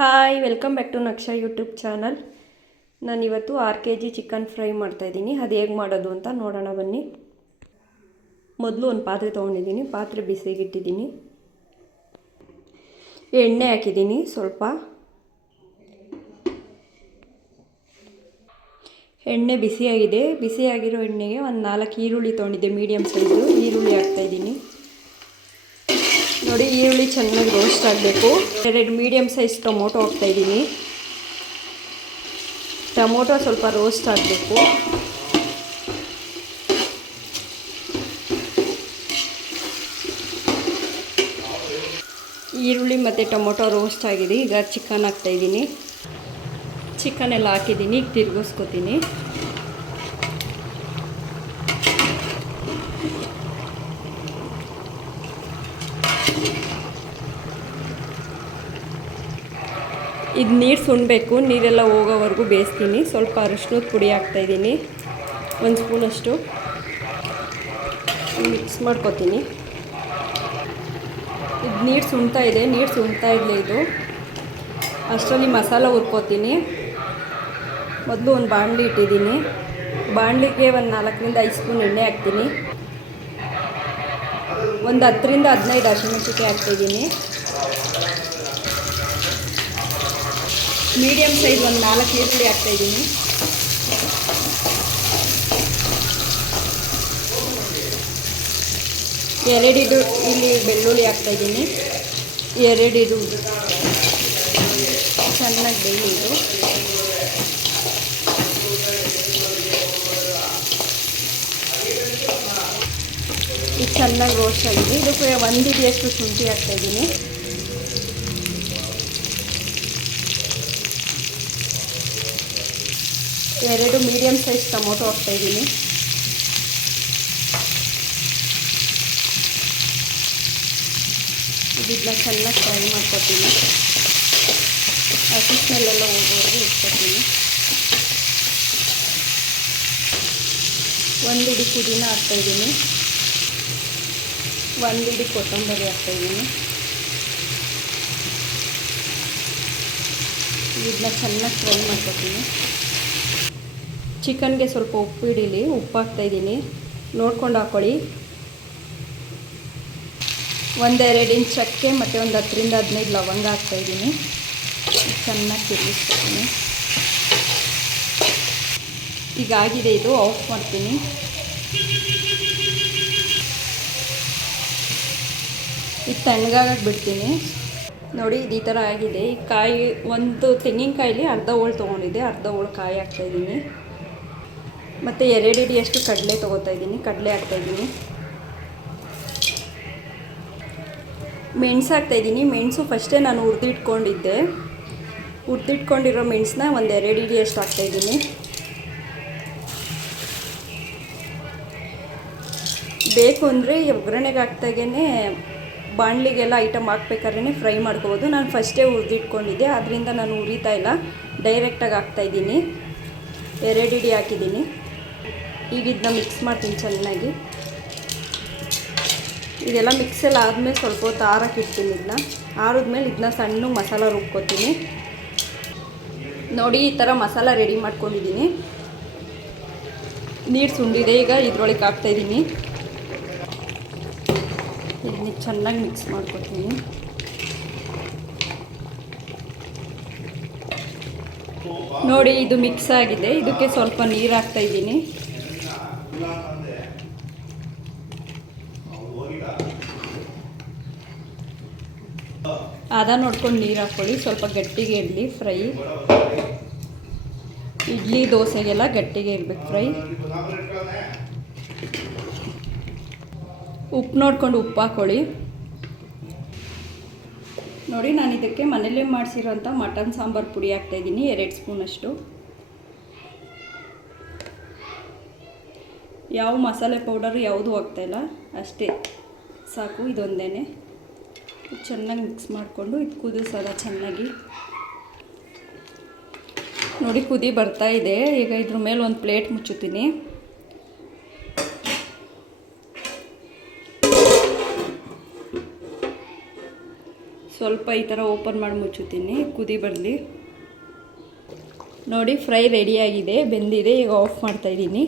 Hi, welcome back to Naksha YouTube channel. ನಾನಿವತ್ತು 6 kg chicken fry ಮಾಡ್ತಾಯಿದ್ದೀನಿ. ಅದು ಹೇಗೆ ಮಾಡೋದು ಅಂತ ನೋಡೋಣ ಬನ್ನಿ. ಮೊದಲು ಒಂದು ಪಾತ್ರೆ ತೊಗೊಂಡಿದ್ದೀನಿ. ಪಾತ್ರೆ ಬಿಸಿಗಿಟ್ಟಿದ್ದೀನಿ. ಎಣ್ಣೆ ಹಾಕಿದ್ದೀನಿ ಸ್ವಲ್ಪ. ಎಣ್ಣೆ ಬಿಸಿಯಾಗಿದೆ. ಬಿಸಿಯಾಗಿರೋ ಎಣ್ಣೆಗೆ ಒಂದು 4 ಈರುಳ್ಳಿ ತೊಗೊಂಡಿದ್ದೆ, ಮೀಡಿಯಮ್ ಸೈಜು ಈರುಳ್ಳಿ ಹಾಕ್ತಾಯಿದ್ದೀನಿ. ನೋಡಿ, ಈರುಳ್ಳಿ ಚೆನ್ನಾಗಿ ರೋಸ್ಟ್ ಆಗಬೇಕು. 2 ಮೀಡಿಯಮ್ ಸೈಜ್ ಟೊಮೊಟೊ ಹಾಕ್ತಾಯಿದ್ದೀನಿ. ಟೊಮೊಟೊ ಸ್ವಲ್ಪ ರೋಸ್ಟ್ ಆಗಬೇಕು. ಈರುಳ್ಳಿ ಮತ್ತು ಟೊಮೊಟೊ ರೋಸ್ಟ್ ಆಗಿದೆ. ಈಗ ಚಿಕನ್ ಹಾಕ್ತಾಯಿದ್ದೀನಿ. ಚಿಕನ್ ಎಲ್ಲ ಹಾಕಿದ್ದೀನಿ. ಈಗ ತಿರುಗಿಸ್ಕೊತೀನಿ. ಇದು ನೀರು ಸುಣ್ಣಬೇಕು. ನೀರೆಲ್ಲ ಹೋಗೋವರೆಗೂ ಬೇಯಿಸ್ತೀನಿ. ಸ್ವಲ್ಪ ಅರಿಶಿನದ ಪುಡಿ ಹಾಕ್ತಾಯಿದ್ದೀನಿ, 1 ಸ್ಪೂನಷ್ಟು. ಮಿಕ್ಸ್ ಮಾಡ್ಕೊತೀನಿ. ಇದು ನೀರು ಸುಣ್ತಾ ಇದೆ. ನೀರು ಸುಣ್ತಾ ಇರಲಿ. ಇದು ಅಷ್ಟರಲ್ಲಿ ಮಸಾಲ ಹುರ್ಕೋತೀನಿ. ಮೊದಲು ಒಂದು ಬಾಣಲಿ ಇಟ್ಟಿದ್ದೀನಿ. ಬಾಣಲಿಗೆ ಒಂದು 4 ರಿಂದ 5 ಸ್ಪೂನ್ ಎಣ್ಣೆ ಹಾಕ್ತೀನಿ. ಒಂದು 10 ರಿಂದ 15 ಹಸಿಮೆಣಸಿನಕಾಯಿ ಹಾಕ್ತಾಯಿದ್ದೀನಿ. ಮೀಡಿಯಮ್ ಸೈಜ್ ಒಂದು 4 ಈರುಳ್ಳಿ ಹಾಕ್ತಾಯಿದ್ದೀನಿ. ಎರಡು ಇಲ್ಲಿ ಬೆಳ್ಳುಳ್ಳಿ ಹಾಕ್ತಾಯಿದ್ದೀನಿ. 2 ಚೆನ್ನಾಗಿ ಬೇಯಿದು. ಇದು ಚೆನ್ನಾಗಿ ರೋಸ್ಟ್ ಆಗಿದೆ. ಇದಕ್ಕೆ 1 ಹಿಡಿಯಷ್ಟು ಶುಂಠಿ ಹಾಕ್ತಾಯಿದ್ದೀನಿ. 2 ಮೀಡಿಯಮ್ ಸೈಜ್ ಟೊಮೊಟೊ ಹಾಕ್ತಾಯಿದ್ದೀನಿ. ಇದನ್ನ ಚೆನ್ನಾಗಿ ಫ್ರೈ ಮಾಡ್ಕೊತೀನಿ. ಹಸಿ ಸ್ಮೆಲ್ಲೆಲ್ಲ ಹೋಗೋವರೆಗೂ ಇಟ್ಕೊತೀನಿ. 1 ಹಿಡಿ ಪುದೀನ ಹಾಕ್ತಾಯಿದ್ದೀನಿ. 1 ಹಿಡಿ ಕೊತ್ತಂಬರಿ ಹಾಕ್ತಾಯಿದ್ದೀನಿ. ಇದನ್ನ ಚೆನ್ನಾಗಿ ಫ್ರೈ ಮಾಡ್ಕೊತೀನಿ. ಚಿಕನ್ಗೆ ಸ್ವಲ್ಪ ಉಪ್ಪು ಹಿಡೀಲಿ. ಉಪ್ಪು ಹಾಕ್ತಾಯಿದ್ದೀನಿ. ನೋಡ್ಕೊಂಡು ಹಾಕ್ಕೊಳ್ಳಿ. 1-2 ಇಂಚ್ ಚಕ್ಕೆ ಮತ್ತು ಒಂದು 10 ರಿಂದ 15 ಲವಂಗ ಹಾಕ್ತಾಯಿದ್ದೀನಿ. ಚೆನ್ನಾಗಿ ತಿರುಗಿಸ್ತೀನಿ. ಈಗಾಗಿದೆ. ಇದು ಆಫ್ ಮಾಡ್ತೀನಿ. ಇದು ತಣ್ಣಗಾಗಕ್ಕೆ ಬಿಡ್ತೀನಿ. ನೋಡಿ, ಇದು ಈ ಥರ ಆಗಿದೆ. ಈ ಕಾಯಿ, ಒಂದು ತೆಂಗಿನಕಾಯಲ್ಲಿ ಅರ್ಧ ಹೋಳು ತೊಗೊಂಡಿದ್ದೆ. ಅರ್ಧ ಹೋಳು ಕಾಯಿ ಹಾಕ್ತಾಯಿದ್ದೀನಿ. ಮತ್ತು 2 ಹಿಡಿಯಷ್ಟು ಕಡಲೆ ತೊಗೋತಾಯಿದ್ದೀನಿ. ಕಡಲೆ ಹಾಕ್ತಾಯಿದ್ದೀನಿ. ಮೆಣಸು ಹಾಕ್ತಾಯಿದ್ದೀನಿ. ಮೆಣಸು ಫಸ್ಟೇ ನಾನು ಹುರಿದಿಟ್ಕೊಂಡಿದ್ದೆ. ಹುರಿದಿಟ್ಕೊಂಡಿರೋ ಮೆಣಸನ್ನ ಒಂದು 2 ಹಿಡಿಯಷ್ಟು ಹಾಕ್ತಾಯಿದ್ದೀನಿ. ಬೇಕು ಅಂದರೆ ಒಗ್ಗರಣೆಗೆ ಹಾಕ್ದಾಗೇ ಬಾಣಲಿಗೆಲ್ಲ ಐಟಮ್ ಹಾಕ್ಬೇಕಾದ್ರೆ ಫ್ರೈ ಮಾಡ್ಕೋಬೋದು. ನಾನು ಫಸ್ಟೇ ಹುರಿದಿಟ್ಕೊಂಡಿದ್ದೆ, ಅದರಿಂದ ನಾನು ಹುರಿತಾ ಇಲ್ಲ, ಡೈರೆಕ್ಟಾಗಿ ಹಾಕ್ತಾಯಿದ್ದೀನಿ. 2 ಹಿಡಿ ಹಾಕಿದ್ದೀನಿ. ಈಗ ಇದನ್ನ ಮಿಕ್ಸ್ ಮಾಡ್ತೀನಿ ಚೆನ್ನಾಗಿ. ಇದೆಲ್ಲ ಮಿಕ್ಸೆಲ್ಲ ಆದಮೇಲೆ ಸ್ವಲ್ಪ ಹೊತ್ತು ಆರಕ್ಕೆ ಇಡ್ತೀನಿ. ಇದನ್ನ ಆರಿದ್ಮೇಲೆ ಇದನ್ನ ಸಣ್ಣ ಮಸಾಲ ರುಬ್ಕೊತೀನಿ. ನೋಡಿ, ಈ ಥರ ಮಸಾಲ ರೆಡಿ ಮಾಡ್ಕೊಂಡಿದ್ದೀನಿ. ನೀರು ಸುಂಡಿದೆ. ಈಗ ಇದ್ರೊಳಗೆ ಹಾಕ್ತಾಯಿದ್ದೀನಿ. ಇದನ್ನ ಚೆನ್ನಾಗಿ ಮಿಕ್ಸ್ ಮಾಡ್ಕೊತೀನಿ. ನೋಡಿ, ಇದು ಮಿಕ್ಸ್ ಆಗಿದೆ. ಇದಕ್ಕೆ ಸ್ವಲ್ಪ ನೀರು ಹಾಕ್ತಾಯಿದ್ದೀನಿ. ಅದ ನೋಡ್ಕೊಂಡು ನೀರು ಹಾಕ್ಕೊಳ್ಳಿ. ಸ್ವಲ್ಪ ಗಟ್ಟಿಗೆ ಇರಲಿ ಫ್ರೈ. ಇಡ್ಲಿ ದೋಸೆಗೆಲ್ಲ ಗಟ್ಟಿಗೆ ಇರಬೇಕು ಫ್ರೈ. ಉಪ್ಪು ನೋಡ್ಕೊಂಡು ಉಪ್ಪು ಹಾಕ್ಕೊಳ್ಳಿ. ನೋಡಿ, ನಾನು ಇದಕ್ಕೆ ಮನೇಲೇ ಮಾಡಿಸಿರೋಂಥ ಮಟನ್ ಸಾಂಬಾರು ಪುಡಿ ಹಾಕ್ತಾಯಿದ್ದೀನಿ, 2 ಸ್ಪೂನಷ್ಟು. ಯಾವ ಮಸಾಲೆ ಪೌಡರು ಯಾವುದು ಹಾಕ್ತಾಯಿಲ್ಲ, ಅಷ್ಟೇ ಸಾಕು. ಇದೊಂದೇ ಚೆನ್ನಾಗಿ ಮಿಕ್ಸ್ ಮಾಡಿಕೊಂಡು ಇದು ಕುದಿಸೋದ ಚೆನ್ನಾಗಿ. ನೋಡಿ, ಕುದಿ ಬರ್ತಾ ಇದೆ. ಈಗ ಇದ್ರ ಮೇಲೆ ಒಂದು ಪ್ಲೇಟ್ ಮುಚ್ಚುತ್ತೀನಿ. ಸ್ವಲ್ಪ ಈ ಥರ ಓಪನ್ ಮಾಡಿ ಮುಚ್ಚುತ್ತೀನಿ, ಕುದಿ ಬರಲಿ. ನೋಡಿ ಫ್ರೈ ರೆಡಿಯಾಗಿದೆ, ಬೆಂದಿದೆ. ಈಗ ಆಫ್ ಮಾಡ್ತಾಯಿದ್ದೀನಿ.